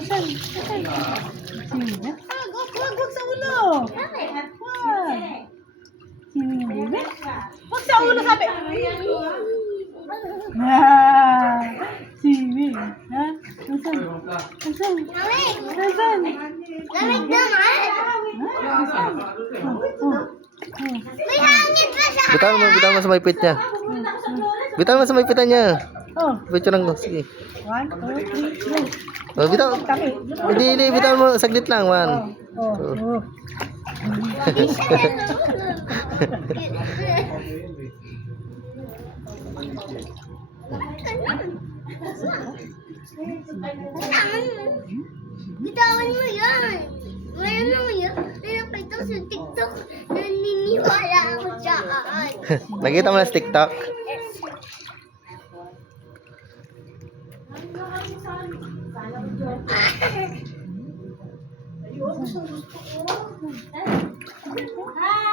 Saan? Saan? Sino? Wag sa ulo. Wag. Sino yung baby? Wag sa ulo sabi. Sino? Ha? Nasaan? Nasaan? Nasaan? Lamig naman. May hangin pa sa Bitawan mo sa may pit niya. Bitawan mo sa may pitan niya. Oh. Picture ko. Sige. 1, 2, 3, go. Oh, bitaw. Kami. Hindi, bitawan mo. Saglit lang, man. Oh. Bitawan mo yan. Mayroon mo yan. Nakita sa TikTok. Naniniwala ako dyan. Nakita mo na sa TikTok? Hi!